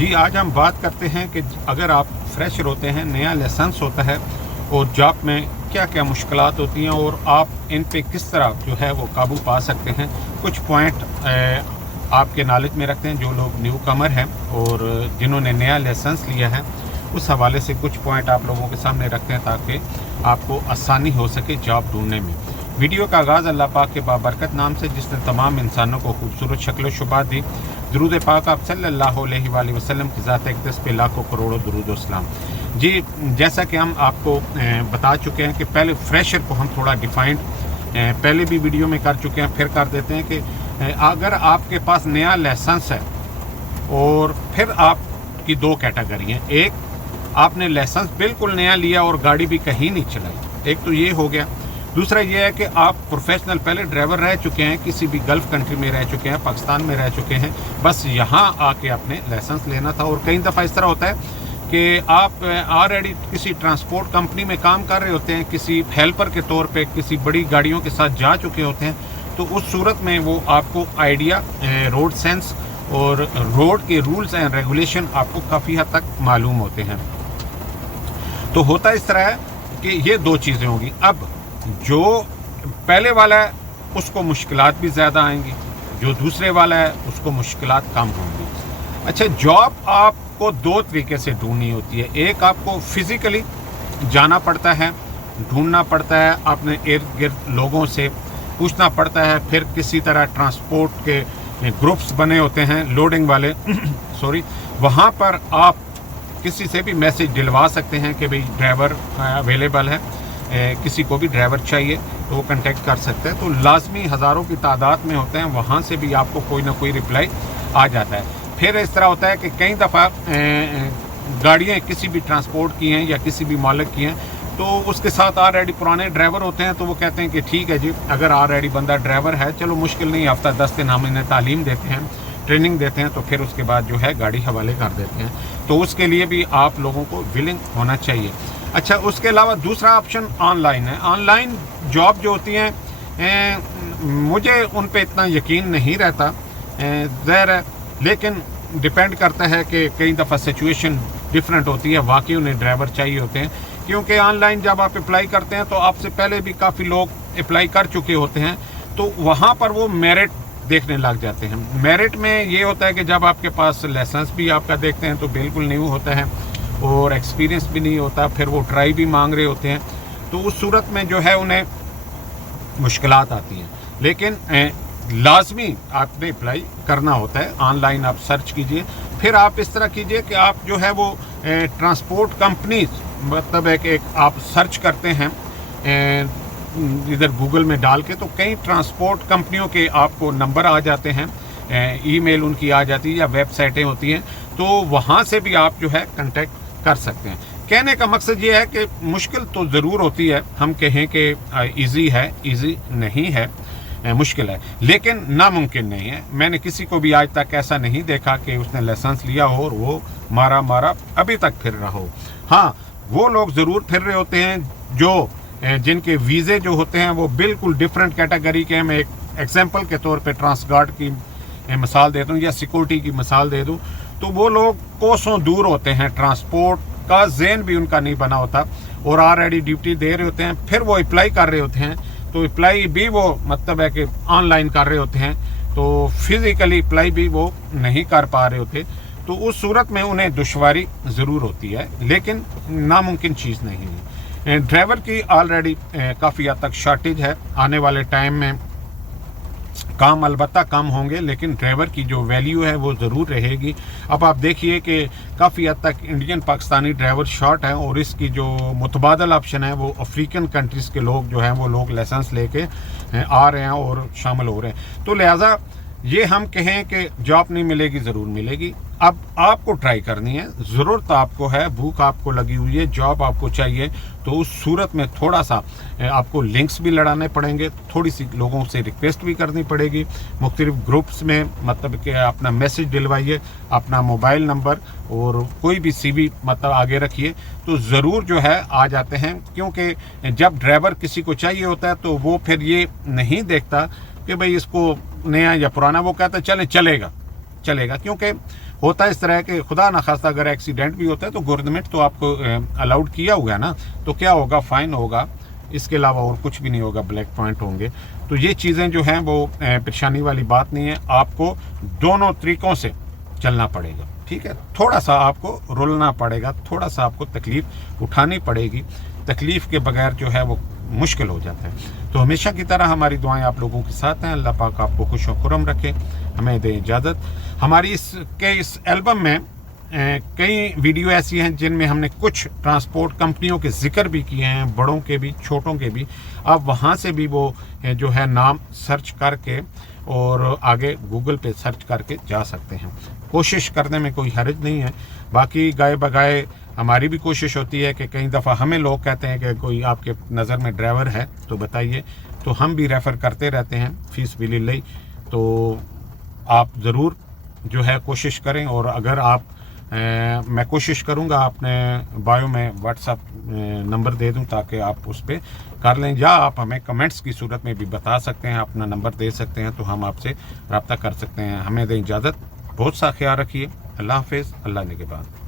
جی आज हम बात करते हैं कि अगर आप फ्रेशर होते हैं, नया लाइसेंस होता है और जॉब में क्या क्या मुश्किलात होती हैं और आप इन पे किस तरह जो है वो काबू पा सकते हैं। कुछ पॉइंट आपके नॉलेज में रखते हैं जो लोग न्यू कमर हैं और जिन्होंने नया लाइसेंस लिया है, उस हवाले से कुछ पॉइंट आप लोगों के सामने रखते हैं ताकि आपको आसानी हो सके जॉब ढूंढने में। वीडियो का आगाज़ अल्लाह पाक के बाबरकत नाम से जिसने तमाम इंसानों को खूबसूरत शक्ल शुबा दी। दरूद पाक आप सल्लल्लाहु अलैहि वसल्लम की ज़ात अक़दस पे लाखों करोड़ों दरूद व सलाम। जी जैसा कि हम आपको बता चुके हैं कि पहले फ्रेशर को हम थोड़ा डिफाइंड पहले भी वीडियो में कर चुके हैं, फिर कर देते हैं कि अगर आपके पास नया लाइसेंस है और फिर आपकी दो कैटेगरी हैं। एक, आपने लाइसेंस बिल्कुल नया लिया और गाड़ी भी कहीं नहीं चलाई, एक तो ये हो गया। दूसरा ये है कि आप प्रोफेशनल पहले ड्राइवर रह चुके हैं, किसी भी गल्फ़ कंट्री में रह चुके हैं, पाकिस्तान में रह चुके हैं, बस यहाँ आके आपने लाइसेंस लेना था। और कई दफ़ा इस तरह होता है कि आप ऑलरेडी किसी ट्रांसपोर्ट कंपनी में काम कर रहे होते हैं, किसी हेल्पर के तौर पे किसी बड़ी गाड़ियों के साथ जा चुके होते हैं, तो उस सूरत में वो आपको आइडिया, रोड सेंस और रोड के रूल्स एंड रेगुलेशन आपको काफ़ी हद तक मालूम होते हैं। तो होता इस तरह है कि ये दो चीज़ें होंगी। अब जो पहले वाला है उसको मुश्किलात भी ज़्यादा आएंगी, जो दूसरे वाला है उसको मुश्किलात कम होंगी। अच्छा, जॉब आपको दो तरीके से ढूंढनी होती है। एक, आपको फिज़िकली जाना पड़ता है, ढूंढना पड़ता है, अपने इर्द गिर्द लोगों से पूछना पड़ता है, फिर किसी तरह ट्रांसपोर्ट के ग्रुप्स बने होते हैं लोडिंग वाले सॉरी, वहाँ पर आप किसी से भी मैसेज दिलवा सकते हैं कि भाई ड्राइवर अवेलेबल है, किसी को भी ड्राइवर चाहिए तो वो कांटेक्ट कर सकते हैं। तो लाजमी हज़ारों की तादाद में होते हैं, वहाँ से भी आपको कोई ना कोई रिप्लाई आ जाता है। फिर इस तरह होता है कि कई दफ़ा गाड़ियाँ किसी भी ट्रांसपोर्ट की हैं या किसी भी मालिक की हैं, तो उसके साथ ऑलरेडी पुराने ड्राइवर होते हैं, तो वो कहते हैं कि ठीक है जी, अगर ऑलरेडी बंदा ड्राइवर है, चलो मुश्किल नहीं, हफ्ता 10 दिन हम इन्हें तालीम देते हैं, ट्रेनिंग देते हैं, तो फिर उसके बाद जो है गाड़ी हवाले कर देते हैं। तो उसके लिए भी आप लोगों को विलिंग होना चाहिए। अच्छा, उसके अलावा दूसरा ऑप्शन ऑनलाइन है। ऑनलाइन जॉब जो होती हैं मुझे उन पे इतना यकीन नहीं रहता, ज़ाहिर है, लेकिन डिपेंड करता है कि कई दफ़ा सिचुएशन डिफरेंट होती है, वाकई उन्हें ड्राइवर चाहिए होते हैं। क्योंकि ऑनलाइन जब आप अप्लाई करते हैं तो आपसे पहले भी काफ़ी लोग अप्लाई कर चुके होते हैं, तो वहाँ पर वो मेरिट देखने लग जाते हैं। मेरिट में ये होता है कि जब आपके पास लाइसेंस भी आपका देखते हैं तो बिल्कुल न्यू होता है और एक्सपीरियंस भी नहीं होता, फिर वो ट्राई भी मांग रहे होते हैं, तो उस सूरत में जो है उन्हें मुश्किलात आती हैं। लेकिन लाजमी आपने अप्लाई करना होता है। ऑनलाइन आप सर्च कीजिए, फिर आप इस तरह कीजिए कि आप जो है वो ट्रांसपोर्ट कंपनीज, मतलब है कि आप सर्च करते हैं इधर गूगल में डाल के, तो कई ट्रांसपोर्ट कंपनियों के आपको नंबर आ जाते हैं, ईमेल उनकी आ जाती है या वेबसाइटें होती हैं, तो वहाँ से भी आप जो है कांटेक्ट कर सकते हैं। कहने का मकसद ये है कि मुश्किल तो ज़रूर होती है, हम कहें कि इजी है, इजी नहीं है, मुश्किल है, लेकिन नामुमकिन नहीं है। मैंने किसी को भी आज तक ऐसा नहीं देखा कि उसने लाइसेंस लिया हो और वो मारा अभी तक फिर रहा हो। हाँ, वो लोग ज़रूर फिर रहे होते हैं जो जिनके वीज़े जो होते हैं वो बिल्कुल डिफरेंट कैटेगरी के हैं। मैं एक एग्जाम्पल के तौर पे ट्रांसगार्ड की मिसाल दे दूँ या सिक्योरिटी की मिसाल दे दूँ, तो वो लोग कोसों दूर होते हैं, ट्रांसपोर्ट का ज़हन भी उनका नहीं बना होता और ऑलरेडी ड्यूटी दे रहे होते हैं, फिर वो अप्लाई कर रहे होते हैं, तो अप्लाई भी वो मतलब है कि ऑनलाइन कर रहे होते हैं, तो फिज़िकली अप्लाई भी वो नहीं कर पा रहे होते, तो उस सूरत में उन्हें दुश्वारी ज़रूर होती है, लेकिन नामुमकिन चीज़ नहीं है। ड्राइवर की ऑलरेडी काफ़ी हद तक शॉर्टेज है, आने वाले टाइम में काम अलबत्ता कम होंगे, लेकिन ड्राइवर की जो वैल्यू है वो ज़रूर रहेगी। अब आप देखिए कि काफ़ी हद तक इंडियन पाकिस्तानी ड्राइवर शॉर्ट हैं और इसकी जो मुतबादल ऑप्शन है वो अफ्रीकन कंट्रीज़ के लोग जो हैं वो लोग लाइसेंस लेके आ रहे हैं और शामिल हो रहे हैं। तो लिहाजा ये हम कहें कि जॉब नहीं मिलेगी, ज़रूर मिलेगी। अब आपको ट्राई करनी है, ज़रूरत आपको है, भूख आपको लगी हुई है, जॉब आपको चाहिए, तो उस सूरत में थोड़ा सा आपको लिंक्स भी लड़ाने पड़ेंगे, थोड़ी सी लोगों से रिक्वेस्ट भी करनी पड़ेगी, मुख्तलिफ ग्रुप्स में मतलब कि अपना मैसेज दिलवाइए, अपना मोबाइल नंबर और कोई भी CV मतलब आगे रखिए, तो ज़रूर जो है आ जाते हैं। क्योंकि जब ड्राइवर किसी को चाहिए होता है तो वो फिर ये नहीं देखता कि भाई इसको नया या पुराना, वो कहता है चलेगा, क्योंकि ہوتا ہے اس طرح کہ خدا نخواستہ اگر ایکسیڈنٹ بھی ہوتا ہے تو گورنمنٹ تو آپ کو الاؤڈ کیا ہوا ہے نا، تو کیا ہوگا، فائن ہوگا، اس کے علاوہ اور کچھ بھی نہیں ہوگا، بلیک پوائنٹ ہوں گے. تو یہ چیزیں جو ہیں وہ پریشانی والی بات نہیں ہے. آپ کو دونوں طریقوں سے چلنا پڑے گا، ٹھیک ہے. تھوڑا سا آپ کو رولنا پڑے گا، تھوڑا سا آپ کو تکلیف اٹھانی پڑے گی. تکلیف کے بغیر جو ہے وہ مشکل ہو جاتا ہے. تو ہمیشہ کی طرح ہماری دعائیں آپ لوگوں کے ساتھ ہیں. اللہ پاک آپ کو خوش و خرم رکھے. ہمیں دیں اجازت. ہماری اس البم میں کئی ویڈیو ایسی ہیں جن میں ہم نے کچھ ٹرانسپورٹ کمپنیوں کے ذکر بھی کیے ہیں، بڑوں کے بھی چھوٹوں کے بھی. آپ وہاں سے بھی وہ جو ہے نام سرچ کر کے اور آگے گوگل پہ سرچ کر کے جا سکتے ہیں. کوشش کرنے میں کوئی حرج نہیں ہے. باقی گائے بگائے ہماری بھی کوشش ہوتی ہے کہ کئی دفعہ ہمیں لوگ کہتے ہیں کہ کوئی آپ کے نظر میں ڈرائیور ہے تو بتائیے، تو ہم بھی ریفر کرتے رہتے ہیں فی سبیل اللہ. تو آپ ضرور جو ہے کوشش کریں. اور اگر آپ میں کوشش کروں گا اپنے بایو میں واٹس ایپ نمبر دے دوں تاکہ آپ اس پہ کر لیں، یا آپ ہمیں کمنٹس کی صورت میں بھی بتا سکتے ہیں، اپنا نمبر دے سکتے ہیں تو ہم آپ سے رابطہ کر سکتے ہیں. ہمیں دیں اجازت. بہت سا خیال رکھیے. اللہ حافظ. اللہ نگہبان.